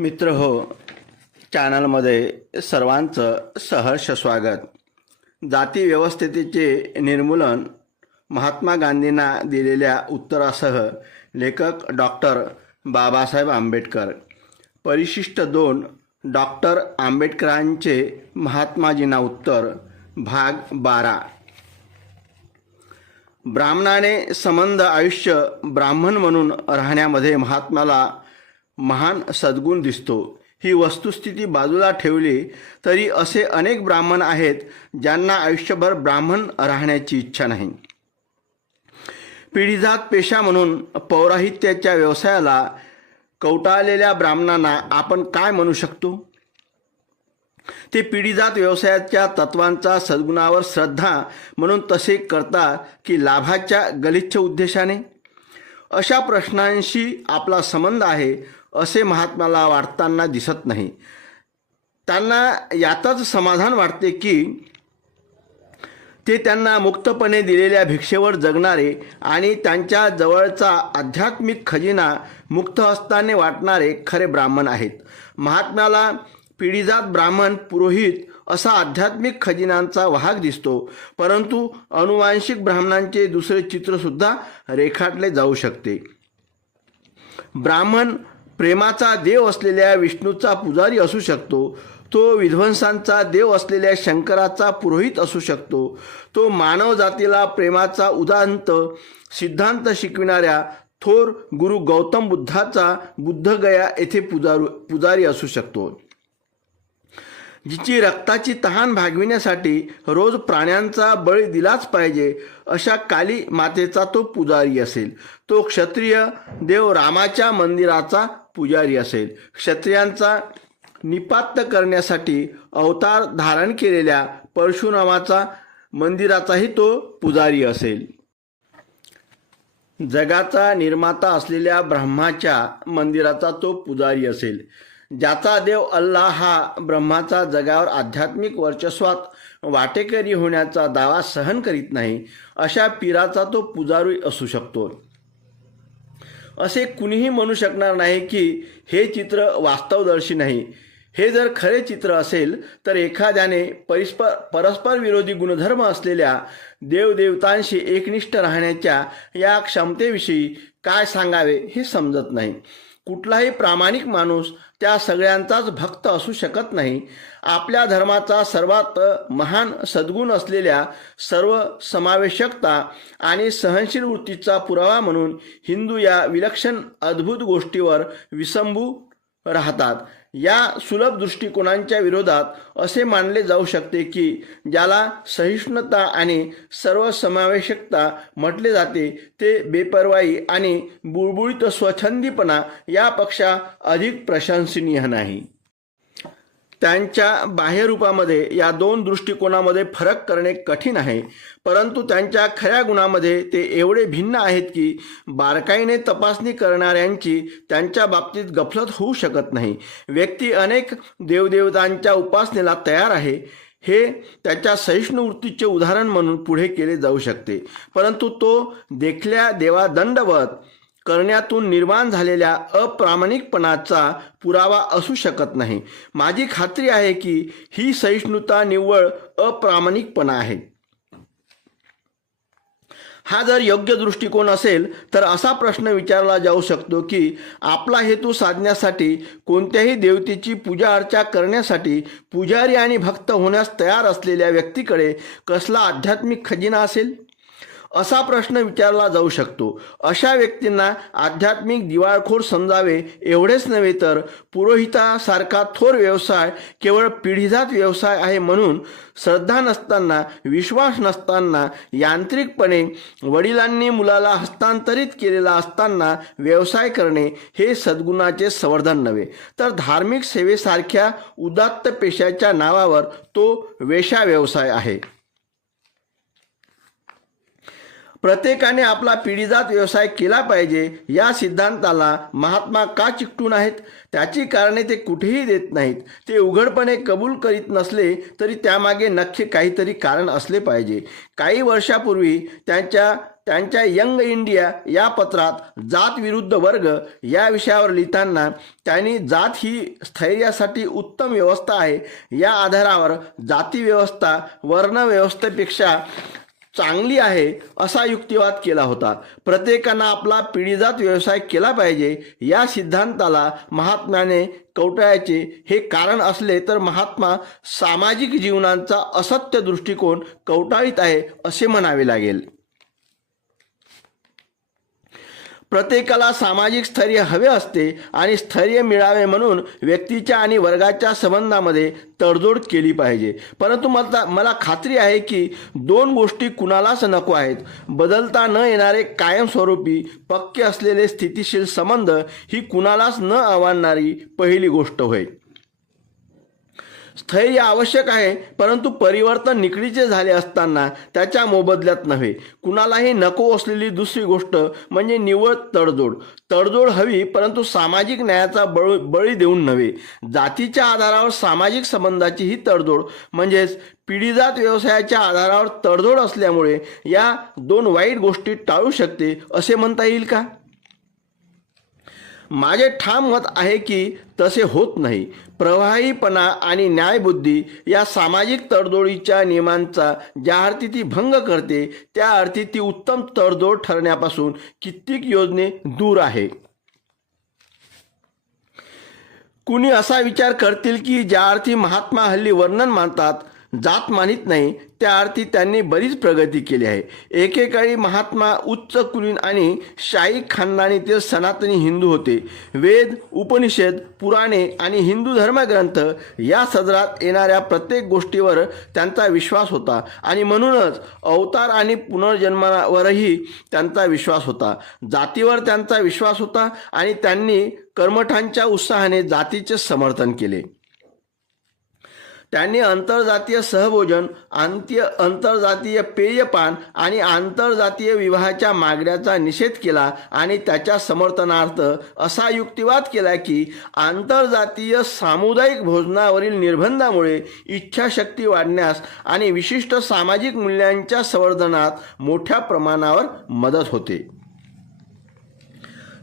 मित्र हो चॅनलमध्ये सर्वांचं सहर्ष स्वागत. जाती व्यवस्थेचे निर्मूलन महात्मा गांधींना दिलेल्या उत्तरासह लेखक डॉक्टर बाबासाहेब आंबेडकर. परिशिष्ट दोन डॉक्टर आंबेडकरांचे महात्माजींना उत्तर भाग बारा. ब्राह्मणाने संबंध आयुष्य ब्राह्मण म्हणून राहण्यामध्ये महात्माला महान सद्गुण दिसतो. ही वस्तुस्थिती बाजूला ठेवली तरी असे अनेक ब्राह्मण आहेत ज्यांना आयुष्यभर ब्राह्मण राहण्याची इच्छा नाही. पिढीजात पेशा म्हणून पौराहित्याच्या व्यवसायाला कवटाळलेल्या ब्राह्मणांना आपण काय म्हणू शकतो? ते पिढीजात व्यवसायाच्या तत्वांचा सद्गुणावर श्रद्धा म्हणून तसे करतात की लाभाच्या गलिच्छ उद्देशाने? अशा प्रश्नांशी आपला संबंध आहे. असे महात्माला वाटताना दिसत नाही. त्यांना यातच समाधान वाटते की ते त्यांना मुक्तपणे दिलेल्या भिक्षेवर जगणारे आणि त्यांच्या जवळचा आध्यात्मिक खजिना मुक्त हस्ताने वाटणारे खरे ब्राह्मण आहेत. महात्म्याला पिढीजात ब्राह्मण पुरोहित असा आध्यात्मिक खजिनांचा वाहक दिसतो परंतु अनुवांशिक ब्राह्मणांचे दुसरे चित्रसुद्धा रेखाटले जाऊ शकते. ब्राह्मण प्रेमाचा देव असलेल्या विष्णूचा पुजारी असू शकतो. तो विध्वंसांचा देव असलेल्या शंकराचा पुरोहित असू शकतो. तो मानव जातीला प्रेमाचा उदांत सिद्धांत शिकविणाऱ्या थोर गुरु गौतम बुद्धाचा बुद्धगया येथे पुजारू पुजारी असू शकतो. जिची रक्ताची तहान भागविण्यासाठी रोज प्राण्यांचा बळी दिलाच पाहिजे अशा काली मातेचा तो पुजारी असेल. तो क्षत्रिय देव रामाच्या मंदिराचा पुजारी असेल. क्षत्रियांचा निपात्त करण्यासाठी अवतार धारण केलेल्या परशुरामाचा मंदिराचाही तो पुजारी असेल. जगाचा निर्माता असलेल्या ब्रह्माच्या मंदिराचा तो पुजारी असेल. ज्याचा देव अल्ला हा ब्रह्माचा जगावर आध्यात्मिक वर्चस्वात वाटेकरी होण्याचा दावा सहन करीत नाही अशा पीराचा तो पुजारी असू शकतो. असे कुणीही म्हणू शकणार नाही की हे चित्र वास्तवदर्शी नाही. हे जर खरे चित्र असेल तर एखाद्याने परिस्पर परस्पर विरोधी गुणधर्म असलेल्या देवदेवतांशी एकनिष्ठ राहण्याच्या या क्षमतेविषयी काय सांगावे हे समजत नाही. कुठलाही प्रामाणिक माणूस त्या सगळ्यांचाच भक्त असू शकत नाही. आपल्या धर्माचा सर्वात महान सद्गुण असलेल्या सर्व समावेशकता आणि सहनशील वृत्तीचा पुरावा म्हणून हिंदू या विलक्षण अद्भुत गोष्टीवर विसंबू राहतात. या सुलभ दृष्टिकोनांच्या विरोधात असे मानले जाऊ शकते की ज्याला सहिष्णुता आणि सर्वसमावेशकता म्हटले जाते ते बेपर्वाई आणि बुळबुळीत स्वच्छंदीपणा यापेक्षा अधिक प्रशंसनीय नाही. त्यांच्या बाह्यरूपामध्ये या दोन दृष्टिकोनामध्ये फरक करणे कठीण आहे. परंतु त्यांच्या खऱ्या गुणामध्ये ते एवढे भिन्न आहेत की बारकाईने तपासणी करणाऱ्यांची त्यांच्या बाबतीत गफलत होऊ शकत नाही. व्यक्ती अनेक देवदेवतांच्या उपासनेला तयार आहे. हे त्याच्या सहिष्णू वृत्तीचे उदाहरण म्हणून पुढे केले जाऊ शकते. परंतु तो देखल्या देवा दंडवत करण्यातून निर्माण झालेल्या अप्रामाणिकपणाचा पुरावा असू शकत नाही. माझी खात्री आहे की ही सहिष्णुता निव्वळ अप्रामाणिकपणा आहे. हा जर योग्य दृष्टिकोन असेल तर असा प्रश्न विचारला जाऊ शकतो की आपला हेतू साधण्यासाठी कोणत्याही देवतेची पूजा अर्चा करण्यासाठी पुजारी आणि भक्त होण्यास तयार असलेल्या व्यक्तीकडे कसला आध्यात्मिक खजिना असेल? असा प्रश्न विचारला जाऊ शकतो. अशा व्यक्तींना आध्यात्मिक दिवाळखोर समजावे एवढेच नव्हे तर पुरोहितासारखा थोर व्यवसाय केवळ पिढीजात व्यवसाय आहे म्हणून श्रद्धा नसताना विश्वास नसताना यांत्रिकपणे वडिलांनी मुलाला हस्तांतरित केलेला असताना व्यवसाय करणे हे सद्गुणाचे संवर्धन नव्हे. तर धार्मिक सेवेसारख्या उदात्त पेशाच्या नावावर तो वेशा व्यवसाय आहे. प्रत्येकाने आपला पिढीजात व्यवसाय केला पाहिजे या सिद्धांताला महात्मा का चिकटून आहेत? त्याची कारणे ते कुठेही देत नाहीत. ते उघडपणे कबूल करीत नसले तरी त्यामागे नक्की काहीतरी कारण असले पाहिजे. काही वर्षापूर्वी त्यांच्या त्यांच्या यंग इंडिया या पत्रात जात विरुद्ध वर्ग या विषयावर लिहिताना त्यांनी जात ही स्थैर्यासाठी उत्तम व्यवस्था आहे. या आधारावर जाती व्यवस्था वर्ण व्यवस्थेपेक्षा चांगली आहे असा युक्तिवाद केला होता. प्रत्येकानं आपला पिढीजात व्यवसाय केला पाहिजे या सिद्धांताला महात्म्याने कवटाळ्याचे हे कारण असले तर महात्मा सामाजिक जीवनांचा असत्य दृष्टिकोन कवटाळीत आहे असे म्हणावे लागेल. प्रत्येकाला सामाजिक स्थैर्य हवे असते आणि स्थैर्य मिळावे म्हणून व्यक्तीच्या आणि वर्गाच्या संबंधामध्ये तडजोड केली पाहिजे. परंतु मला मला खात्री आहे की दोन गोष्टी कुणालाच नको आहेत. बदलता न येणारे कायमस्वरूपी पक्के असलेले स्थितिशील संबंध ही कुणालाच न आव्हानणारी पहिली गोष्ट होय. स्थैर्य आवश्यक आहे परंतु परिवर्तन निकडीचे झाले असताना त्याच्या मोबदल्यात नव्हे. कुणालाही नको असलेली दुसरी गोष्ट म्हणजे निव्वळ तडजोड. तडजोड हवी परंतु सामाजिक न्यायाचा बळ बळी देऊन नव्हे. जातीच्या आधारावर सामाजिक संबंधाची ही तडजोड म्हणजेच पिढीजात व्यवसायाच्या आधारावर तडजोड असल्यामुळे या दोन वाईट गोष्टी टाळू शकते असे म्हणता येईल का? माझे ठाम मत आहे की तसे होत नाही. प्रवाहीपणा आणि न्यायबुद्धी या सामाजिक तडजोडीच्या नियमांचा ज्या अर्थी ती भंग करते त्या अर्थी ती उत्तम तडजोड ठरण्यापासून कित्येक योजने दूर आहे. कुणी असा विचार करतील की ज्या अर्थी महात्मा हल्ली वर्णन मानतात जात मानित नाही त्या अर्थी त्यांनी बरीच प्रगती केली आहे. एकेकाळी महात्मा उच्च कुलीन आणि शाही खानदानीतील सनातनी हिंदू होते. वेद उपनिषद पुराणे आणि हिंदू धर्मग्रंथ या सदरात येणाऱ्या प्रत्येक गोष्टीवर त्यांचा विश्वास होता आणि म्हणूनच अवतार आणि पुनर्जन्मावरही त्यांचा विश्वास होता. जातीवर त्यांचा विश्वास होता आणि त्यांनी कर्मठांच्या उत्साहाने जातीचे समर्थन केले. त्यांनी आंतरजातीय सहभोजन अंत्य आंतरजातीय पेयपान आणि आंतरजातीय विवाहाच्या मागण्याचा निषेध केला आणि त्याच्या समर्थनार्थ असा युक्तिवाद केला की आंतरजातीय सामुदायिक भोजनावरील निर्बंधामुळे इच्छाशक्ती वाढण्यास आणि विशिष्ट सामाजिक मूल्यांच्या संवर्धनात मोठ्या प्रमाणावर मदत होते.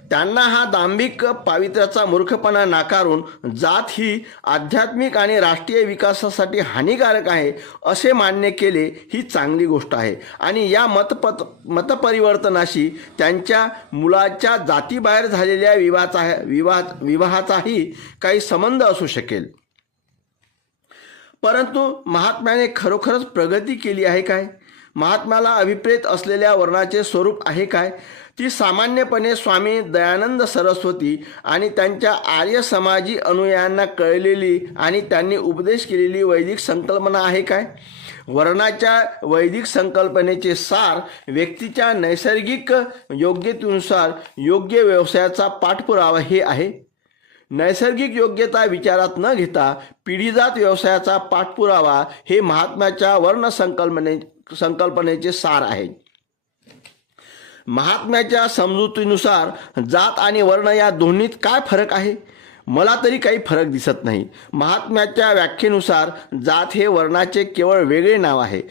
त्यांना हा दांभिक पावित्र्याचा मूर्खपणा नाकारून जात ही आध्यात्मिक आणि राष्ट्रीय विकासासाठी हानिकारक आहे असे मान्य केले ही चांगली गोष्ट आहे. आणि या मतपत मतपरिवर्तनाशी त्यांच्या मुलाच्या जातीबाहेर झालेल्या विवाहाचा विवाह विवाहाचाही काही संबंध असू शकेल. परंतु महात्म्याने खरोखरच प्रगती केली आहे काय? महात्म्याला अभिप्रेत असलेल्या वर्णाचे स्वरूप आहे काय? ती सामान्यपणे स्वामी दयानंद सरस्वती आणि त्यांच्या आर्य समाजी अनुयायांना कळलेली आणि त्यांनी उपदेश केलेली वैदिक संकल्पना आहे काय? वर्णाच्या वैदिक संकल्पनेचे सार व्यक्तीच्या नैसर्गिक योग्यतेनुसार योग्य व्यवसायाचा पाठपुरावा हे आहे. नैसर्गिक योग्यता विचारात न घेता पिढीजात व्यवसायाचा पाठपुरावा हे महात्म्याच्या वर्ण संकल्पने संकल्पनेचे सार आहे. महात्म्याच्या समजुतीनुसार जात आणि वर्ण या दोन्हीत काय फरक आहे? मला तरी काही फरक दिसत नाही. महात्म्याच्या व्याख्येनुसार जात हे वर्णाचे केवळ वेगळे नाव आहे.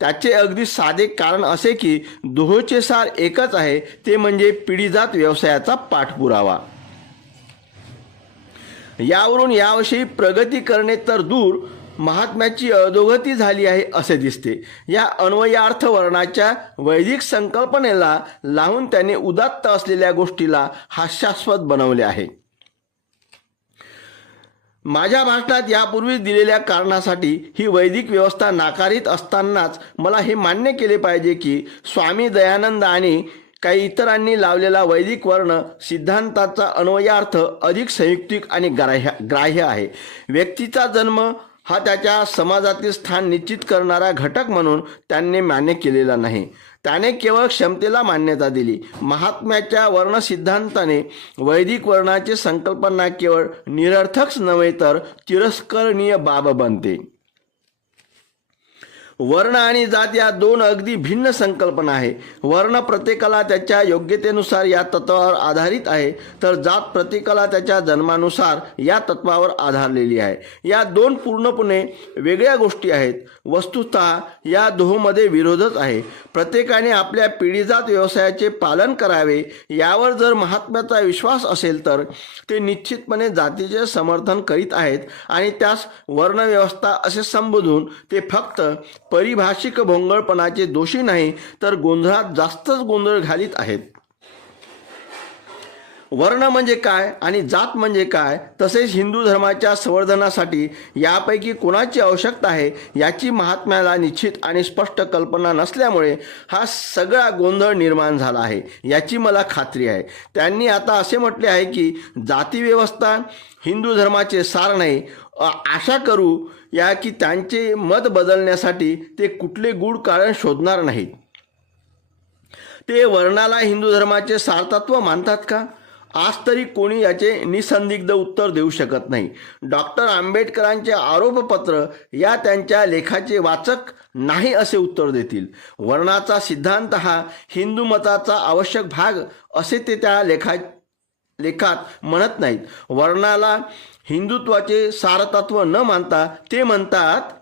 त्याचे अगदी साधे कारण असे की दोहोचे सार एकच आहे ते म्हणजे पिढीजात व्यवसायाचा पाठपुरावा. यावरून याविषयी प्रगती करणे तर दूर महात्म्याची अधोगती झाली आहे असे दिसते. या अन्वयार्थ वर्णाच्या वैदिक संकल्पनेला लावून त्याने उदात्त असलेल्या गोष्टीला हास्यास्पद बनवले आहे. माझ्या भाषणात यापूर्वी दिलेल्या कारणासाठी ही वैदिक व्यवस्था नाकारित असतानाच मला हे मान्य केले पाहिजे की स्वामी दयानंद आणि काही इतरांनी लावलेला वैदिक वर्ण सिद्धांताचा अन्वयार्थ अधिक संयुक्तिक आणि ग्राह्य ग्राह्य आहे. व्यक्तीचा जन्म हा त्याच्या समाजातील स्थान निश्चित करणारा घटक म्हणून त्यांनी मान्य केलेला नाही. त्याने केवळ क्षमतेला मान्यता दिली. महात्म्याच्या वर्ण सिद्धांताने वैदिक वर्णाची संकल्पना केवळ निरर्थकच नव्हे तर तिरस्करणीय बाब बनते. वर्ण आणि जात या दोन अगदी भिन्न संकल्पना आहे. वर्ण प्रत्येकाला त्याच्या योग्यतेनुसार या तत्वावर आधारित आहे तर जात प्रत्येकाला त्याच्या जन्मानुसार या तत्वावर आधारलेली आहे. या दोन पूर्णपणे वेगळ्या गोष्टी आहेत. वस्तुतः या दोहोमध्ये विरोधच आहे. प्रत्येकाने आपल्या पिढीजात व्यवसायाचे पालन करावे यावर जर महात्म्याचा विश्वास असेल तर ते निश्चितपणे जातीचे समर्थन करीत आहेत आणि त्यास वर्णव्यवस्था असे संबोधून ते फक्त परिभाषिक भोंगळपणाचे दोषी नाही तर गोंधळात जास्तच गोंधळ घालीत आहेत. वर्ण म्हणजे काय आणि जात म्हणजे काय तसेच हिंदू धर्माच्या संवर्धनासाठी यापैकी कोणाची आवश्यकता आहे याची महात्म्याला निश्चित आणि स्पष्ट कल्पना नसल्यामुळे हा सगळा गोंधळ निर्माण झाला आहे याची मला खात्री आहे. त्यांनी आता असे म्हटले आहे की जातीव्यवस्था हिंदू धर्माचे सार नाही. आशा करू या की त्यांचे मत बदलण्यासाठी ते कुठले गूढ कारण शोधणार नाहीत. ते वर्णाला हिंदू धर्माचे सारतत्व मानतात का? आज तरी कोणी याचे निसंदिग्ध उत्तर देऊ शकत नाही. डॉक्टर आंबेडकरांचे आरोपपत्र या त्यांच्या लेखाचे वाचक नाही असे उत्तर देतील. वर्णाचा सिद्धांत हा हिंदू मताचा आवश्यक भाग असे ते त्या लेखा लेखात म्हणत नाहीत. वर्णाला हिंदुत्वाचे सारतत्व न मानता ते म्हणतात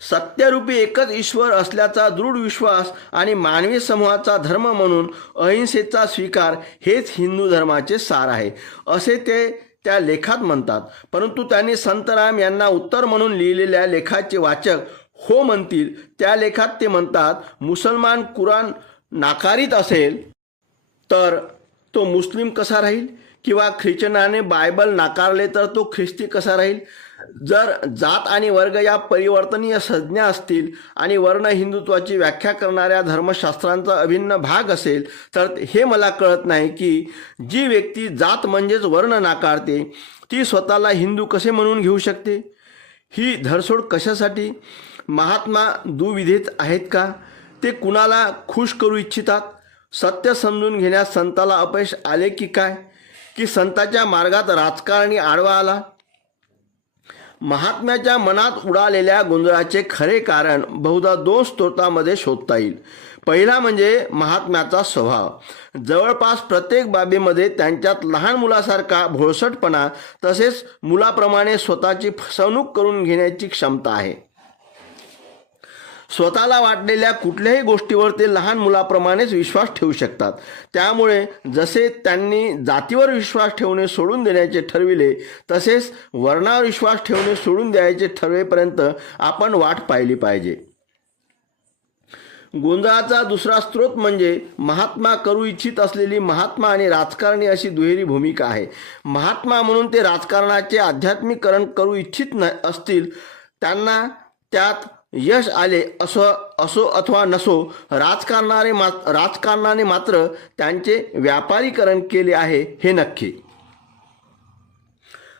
सत्यरूपी एकच ईश्वर असल्याचा दृढ विश्वास आणि मानवी समूहाचा धर्म म्हणून अहिंसेचा स्वीकार हेच हिंदू धर्माचे सार आहे. असे ते त्या लेखात म्हणतात. परंतु त्यांनी संतराम यांना उत्तर म्हणून लिहिलेल्या लेखाचे वाचक हो म्हणतील. त्या लेखात ते म्हणतात मुसलमान कुराण नाकारीत असेल तर तो मुस्लिम कसा राहील? किंवा ख्रिश्चनाने बायबल नाकारले तर तो ख्रिस्ती कसा राहील? जर जात आणि वर्ग या परिवर्तनीय संज्ञा असतील आणि वर्ण हिंदुत्वाची व्याख्या करणाऱ्या धर्मशास्त्रांचा अभिन्न भाग असेल तर हे मला कळत नाही की जी व्यक्ती जात म्हणजेच वर्ण नाकारते ती स्वतःला हिंदू कसे म्हणून घेऊ शकते? ही धरसोड कशासाठी? महात्मा दुविधेत आहेत का? ते कुणाला खुश करू इच्छितात? सत्य समजून घेण्यास संताला अपयश आले की काय? की संताच्या मार्गात राजकारणी आडवा आला? महात्म्याच्या मनात उडालेल्या गोंधळाचे खरे कारण बहुधा दोन स्त्रोतामध्ये शोधता येईल. पहिला म्हणजे महात्म्याचा स्वभाव. जवळपास प्रत्येक बाबीमध्ये त्यांच्यात लहान मुलासारखा भोळसटपणा तसेच मुलाप्रमाणे स्वतःची फसवणूक करून घेण्याची क्षमता आहे. स्वतःला वाटलेल्या कुठल्याही गोष्टीवर ते लहान मुलाप्रमाणेच विश्वास ठेवू शकतात. त्यामुळे जसे त्यांनी जातीवर विश्वास ठेवणे सोडून देण्याचे ठरविले तसेच वर्णावर विश्वास ठेवणे सोडून द्यायचे ठरवेपर्यंत आपण वाट पाहिली पाहिजे. गोंधळाचा दुसरा स्रोत म्हणजे महात्मा करू इच्छित असलेली महात्मा आणि राजकारणी अशी दुहेरी भूमिका आहे. महात्मा म्हणून ते राजकारणाचे आध्यात्मिकरण करू इच्छित न असतील त्यांना त्यात यश आले असो असो अथवा नसो राजकारणाने मा राजकारणाने मात्र त्यांचे व्यापारीकरण केले आहे हे नक्की.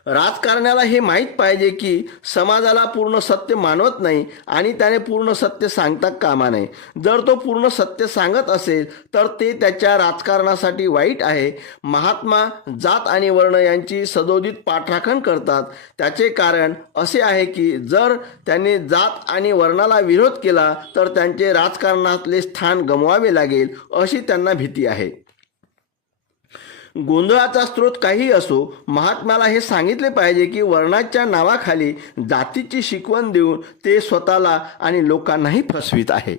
राजकारण्याला हे माहीत पाहिजे की समाजाला पूर्ण सत्य मानवत नाही आणि त्याने पूर्ण सत्य सांगता कामा नये. जर तो पूर्ण सत्य सांगत असेल तर ते त्याच्या राजकारणासाठी वाईट आहे. महात्मा जात आणि वर्ण यांची सदोदित पाठराखण करतात. त्याचे कारण असे आहे की जर त्यांनी जात आणि वर्णाला विरोध केला तर त्यांचे राजकारणातले स्थान गमवावे लागेल अशी त्यांना भीती आहे. गोंधळाचा स्रोत काही असो महात्म्याला हे सांगितले पाहिजे की वर्णाच्या नावाखाली जातीची शिकवण देऊन ते स्वतःला आणि लोकांनाही फसवीत आहे.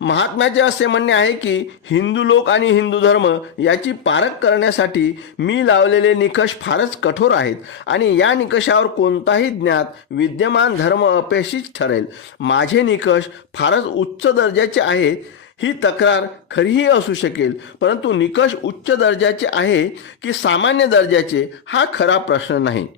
महात्म्याचे असे म्हणणे आहे की हिंदू लोक आणि हिंदू धर्म याची पारख करण्यासाठी मी लावलेले निकष फारच कठोर आहेत आणि या निकषावर कोणताही ज्ञात विद्यमान धर्म अपयशीच ठरेल. माझे निकष फारच उच्च दर्जाचे आहेत ही तक्रार खरीही असू शकेल. परंतु निकष उच्च दर्जाचे आहे की सामान्य दर्जाचे हा खरा प्रश्न नाही.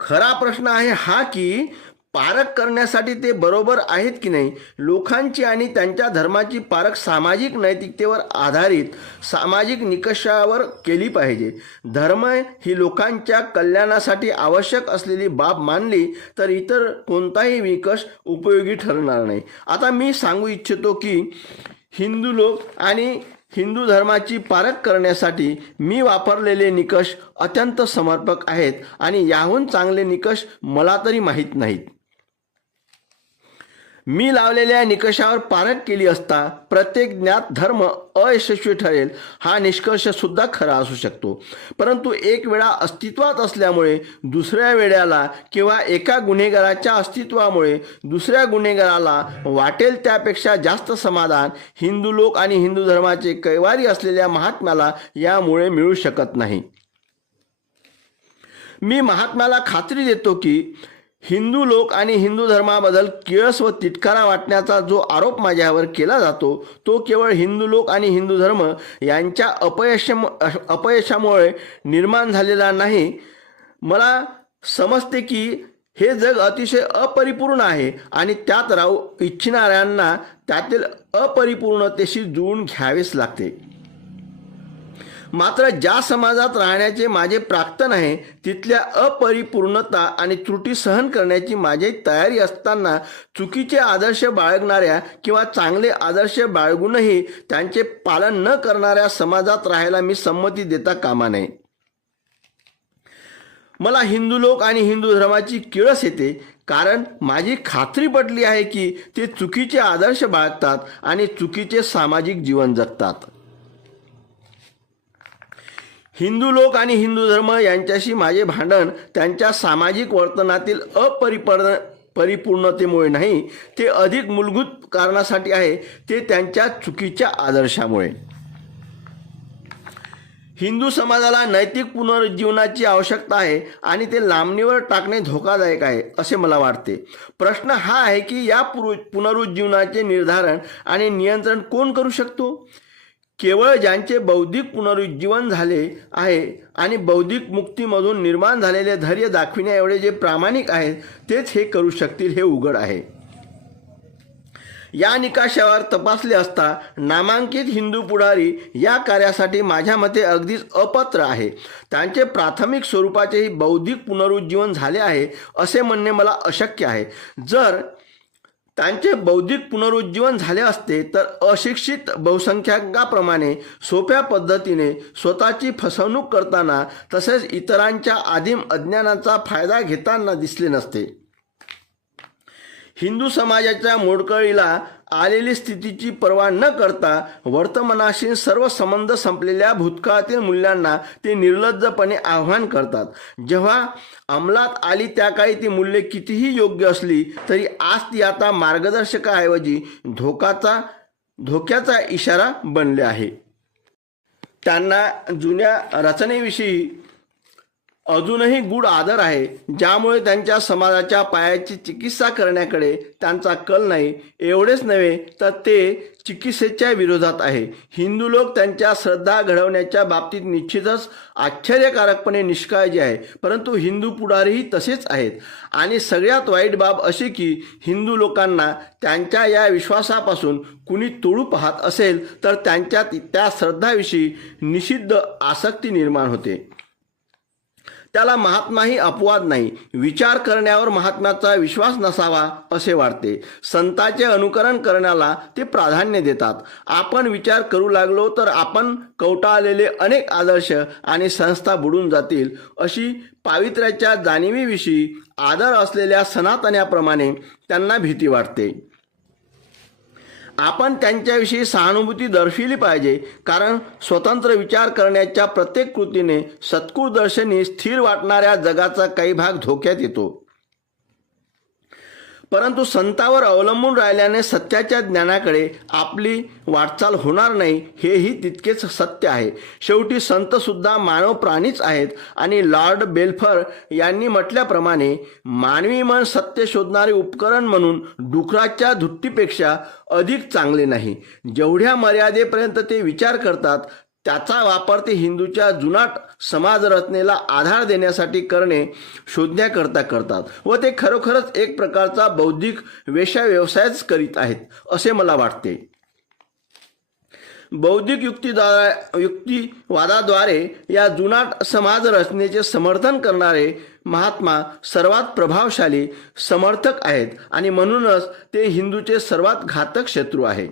खरा प्रश्न आहे हा की पारख करण्यासाठी ते बरोबर आहेत की नाही? लोकांची आणि त्यांच्या धर्माची पारख सामाजिक नैतिकतेवर आधारित सामाजिक निकषावर केली पाहिजे. धर्म ही लोकांच्या कल्याणासाठी आवश्यक असलेली बाब मानली तर इतर कोणताही निकष उपयोगी ठरणार नाही. आता मी सांगू इच्छितो की हिंदू लोक आणि हिंदू धर्माची पारख करण्यासाठी मी वापरलेले निकष अत्यंत समर्पक आहेत आणि याहून चांगले निकष मला तरी माहीत नाहीत. मी लावलेल्या निकषावर पारख केली असता प्रत्येक ज्ञात धर्म अयशस्वी ठरेल हा निष्कर्ष सुद्धा खरा असू शकतो. परंतु एक वेळा अस्तित्वात असल्यामुळे दुसऱ्या वेळ्याला किंवा एका गुन्हेगाराच्या अस्तित्वामुळे दुसऱ्या गुन्हेगाराला वाटेल त्यापेक्षा जास्त समाधान हिंदू लोक आणि हिंदू धर्माचे कैवारी असलेल्या महात्म्याला यामुळे मिळू शकत नाही. मी महात्म्याला खात्री देतो की हिंदू लोक आणि हिंदू धर्माबद्दल किळस व तिटकारा वाटण्याचा जो आरोप माझ्यावर केला जातो तो केवळ हिंदू लोक आणि हिंदू धर्म यांच्या अपयश अपयशामुळे निर्माण झालेला नाही. मला समजते की हे जग अतिशय अपरिपूर्ण आहे आणि त्यात राहू इच्छिणाऱ्यांना त्यातील अपरिपूर्णतेशी जुळून घ्यावेच लागते. मात्र ज्या समाजात राहण्याचे माझे प्राक्तन आहे तिथल्या अपरिपूर्णता आणि त्रुटी सहन करण्याची माझी तयारी असताना चुकीचे आदर्श बाळगणाऱ्या किंवा चांगले आदर्श बाळगूनही त्यांचे पालन न करणाऱ्या समाजात राहायला मी संमती देता कामा नये. मला हिंदू लोक आणि हिंदू धर्माची किळस येते कारण माझी खात्री पटली आहे की ते चुकीचे आदर्श बाळगतात आणि चुकीचे सामाजिक जीवन जगतात. हिंदू लोक आणि हिंदू धर्म यांच्याशी माझे भांडण त्यांच्या सामाजिक वर्तनातील अपरिपर परिपूर्णतेमुळे नाही ते अधिक मूलभूत कारणासाठी आहे ते त्यांच्या चुकीच्या आदर्शामुळे. हिंदू समाजाला नैतिक पुनरुज्जीवनाची आवश्यकता आहे आणि ते लांबणीवर टाकणे धोकादायक आहे असे मला वाटते. प्रश्न हा आहे की या पुरु पुनरुज्जीवनाचे निर्धारण आणि नियंत्रण कोण करू शकतो? केवळ ज्यांचे बौद्धिक पुनरुज्जीवन झाले आहे आणि बौद्धिक मुक्तीमधून निर्माण झालेले धैर्य दाखविण्याएवढे जे प्रामाणिक आहेत तेच हे करू शकतील हे उघड आहे. या निकाशावर तपासले असता नामांकित हिंदू पुढारी या कार्यासाठी माझ्या मते अगदीच अपात्र आहे. त्यांचे प्राथमिक स्वरूपाचेही बौद्धिक पुनरुज्जीवन झाले आहे असे म्हणणे मला अशक्य आहे. जर त्यांचे बौद्धिक पुनरुज्जीवन झाले असते तर अशिक्षित बहुसंख्याकाप्रमाणे सोप्या पद्धतीने स्वतःची फसवणूक करताना तसेच इतरांच्या आदिम अज्ञानाचा फायदा घेताना दिसले नसते. हिंदू समाजाच्या मोडकळीला आलेली स्थितीची पर्वा न करता वर्तमानाशी सर्व संबंध संपलेल्या भूतकाळातील मूल्यांना ते निर्लज्जपणे आव्हान करतात. जेव्हा अंमलात आली त्या काळी ती मूल्ये कितीही योग्य असली तरी आज ती आता मार्गदर्शकाऐवजी धोकाचा धोक्याचा इशारा बनले आहे. त्यांना जुन्या रचनेविषयी अजूनही गूढ आदर आहे ज्यामुळे त्यांच्या समाजाच्या पायाची चिकित्सा करण्याकडे त्यांचा कल नाही. एवढेच नव्हे तर ते चिकित्सेच्या विरोधात आहे. हिंदू लोक त्यांच्या श्रद्धा घडवण्याच्या बाबतीत निश्चितच आश्चर्यकारकपणे निष्काळजी आहे परंतु हिंदू पुढारीही तसेच आहेत. आणि सगळ्यात वाईट बाब अशी की हिंदू लोकांना त्यांच्या या विश्वासापासून कुणी तोडू पाहत असेल तर त्यांच्यात त्या श्रद्धाविषयी निषिद्ध आसक्ती निर्माण होते. त्याला महात्माही अपवाद नाही. विचार करण्यावर महात्म्याचा विश्वास नसावा असे वाटते. संतांचे अनुकरण करण्याला ते प्राधान्य देतात. आपण विचार करू लागलो तर आपण कवटाळलेले अनेक आदर्श आणि संस्था बुडून जातील अशी पावित्र्याच्या जाणीवीविषयी आदर असलेल्या सनातन्याप्रमाणे त्यांना भीती वाटते. आपण त्यांच्याविषयी सहानुभूती दर्शविली पाहिजे. कारण स्वतंत्र विचार करण्याच्या प्रत्येक कृतीने सत्कुळ दर्शनी स्थिर वाटणाऱ्या जगाचा काही भाग धोक्यात येतो. परंतु संतावर अवलंबून राहिल्याने सत्याच्या ज्ञानाकडे आपली वाटचाल होणार नाही हेही तितकेच सत्य आहे. शेवटी संतसुद्धा मानव प्राणीच आहेत आणि लॉर्ड बेल्फर यांनी म्हटल्याप्रमाणे मानवी मन सत्य शोधणारे उपकरण म्हणून डुकराच्या धुट्टीपेक्षा अधिक चांगले नाही. जेवढ्या मर्यादेपर्यंत ते विचार करतात त्याचा वापर ते हिंदूच्या जुनाट समाजरचनेला आधार देण्यासाठी करणे शोधण्याकरता करतात व ते खरोखरच एक प्रकारचा बौद्धिक वेश्या व्यवसायच करीत आहेत असे मला वाटते. बौद्धिक युक्तीद्वारा युक्तिवादाद्वारे या जुनाट समाज रचनेचे समर्थन करणारे महात्मा सर्वात प्रभावशाली समर्थक आहेत आणि म्हणूनच ते हिंदूचे सर्वात घातक शत्रू आहे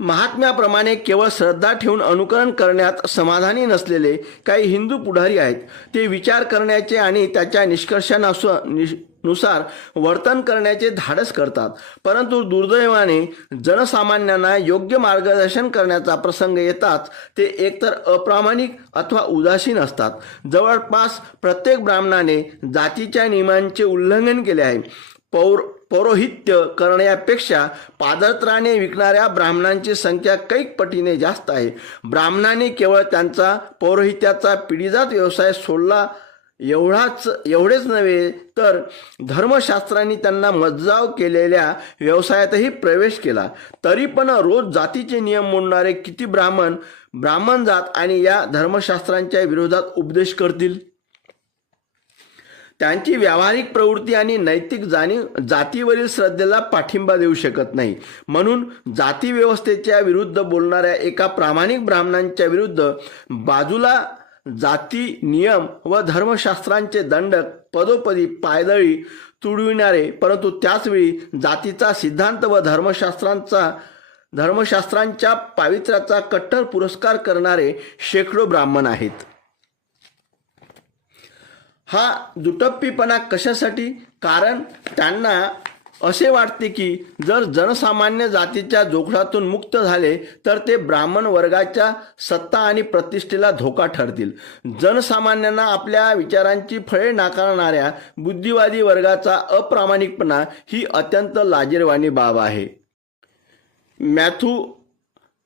महात्म्याप्रमाणे केवळ श्रद्धा ठेवून अनुकरण करण्यात समाधानी नसलेले काही हिंदू पुढारी आहेत. ते विचार करण्याचे आणि त्याच्या निष्कर्षानुस निशनुसार वर्तन करण्याचे धाडस करतात. परंतु दुर्दैवाने जनसामान्यांना योग्य मार्गदर्शन करण्याचा प्रसंग येतात ते एकतर अप्रामाणिक अथवा उदासीन असतात. जवळपास प्रत्येक ब्राह्मणाने जातीच्या नियमांचे उल्लंघन केले आहे. पौर पौरोहित्य करण्यापेक्षा पादत्राणे विकणाऱ्या ब्राह्मणांची संख्या कैक पटीने जास्त आहे. ब्राह्मणांनी केवळ त्यांचा पौरोहित्याचा पिढीजात व्यवसाय सोडला एवढाच एवढेच नव्हे तर धर्मशास्त्रांनी त्यांना मज्जाव केलेल्या व्यवसायातही प्रवेश केला. तरी पण रोज जातीचे नियम मोडणारे किती ब्राह्मण ब्राह्मण जात आणि या धर्मशास्त्रांच्या विरोधात उपदेश करतील? त्यांची व्यावहारिक प्रवृत्ती आणि नैतिक जाणीव जातीवरील श्रद्धेला पाठिंबा देऊ शकत नाही. म्हणून जातीव्यवस्थेच्या विरुद्ध बोलणाऱ्या एका प्रामाणिक ब्राह्मणांच्या विरुद्ध बाजूला जाती नियम व धर्मशास्त्रांचे दंडक पदोपदी पायदळी तुडविणारे परंतु त्याचवेळी जातीचा सिद्धांत व धर्मशास्त्रांचा धर्मशास्त्रांच्या पावित्र्याचा कट्टर पुरस्कार करणारे शेकडो ब्राह्मण आहेत. हा दुटप्पीपणा कशासाठी? कारण त्यांना असे वाटते की जर जनसामान्य जातीच्या जोखडातून मुक्त झाले तर ते ब्राह्मण वर्गाच्या सत्ता आणि प्रतिष्ठेला धोका ठरतील. जनसामान्यांना आपल्या विचारांची फळे नाकारणाऱ्या बुद्धिवादी वर्गाचा अप्रामाणिकपणा ही अत्यंत लाजीरवाणी बाब आहे. मॅथू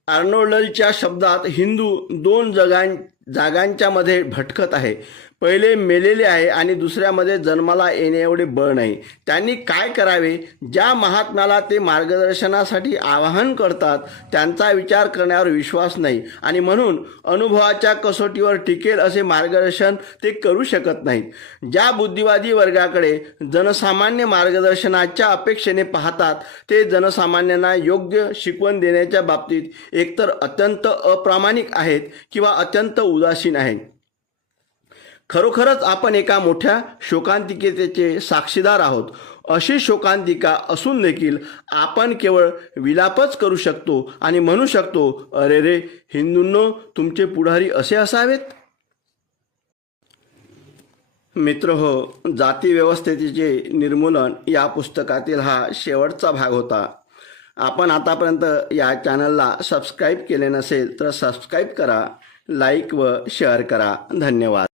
आर्नोल्डच्या शब्दात हिंदू दोन जगां जागांच्या मध्ये भटकत आहे. पहिले मेलेले आहे आणि दुसऱ्यामध्ये जन्माला येणे एवढे बळ नाही. त्यांनी काय करावे? ज्या महात्म्याला ते मार्गदर्शनासाठी आवाहन करतात त्यांचा विचार करण्यावर विश्वास नाही. आणि म्हणून अनुभवाच्या कसोटीवर टिकेल असे मार्गदर्शन ते करू शकत नाहीत. ज्या बुद्धिवादी वर्गाकडे जनसामान्य मार्गदर्शनाच्या अपेक्षेने पाहतात ते जनसामान्यांना योग्य शिकवण देण्याच्या बाबतीत एकतर अत्यंत अप्रामाणिक आहेत किंवा अत्यंत उदासीन आहेत. खरोखरच आपण एका मोठ्या शोकांतिकेचे साक्षीदार आहोत. अशी शोकांतिका असून देखील आपण केवळ विलापच करू शकतो आणि म्हणू शकतो अरे रे हिंदूंनो तुमचे पुढारी असे असावेत? मित्र हो जाती व्यवस्थेचे निर्मूलन या पुस्तकातील हा शेवटचा भाग होता. आपण आतापर्यंत या चॅनलला सबस्क्राईब केले नसेल तर सबस्क्राईब करा लाईक व शेअर करा. धन्यवाद.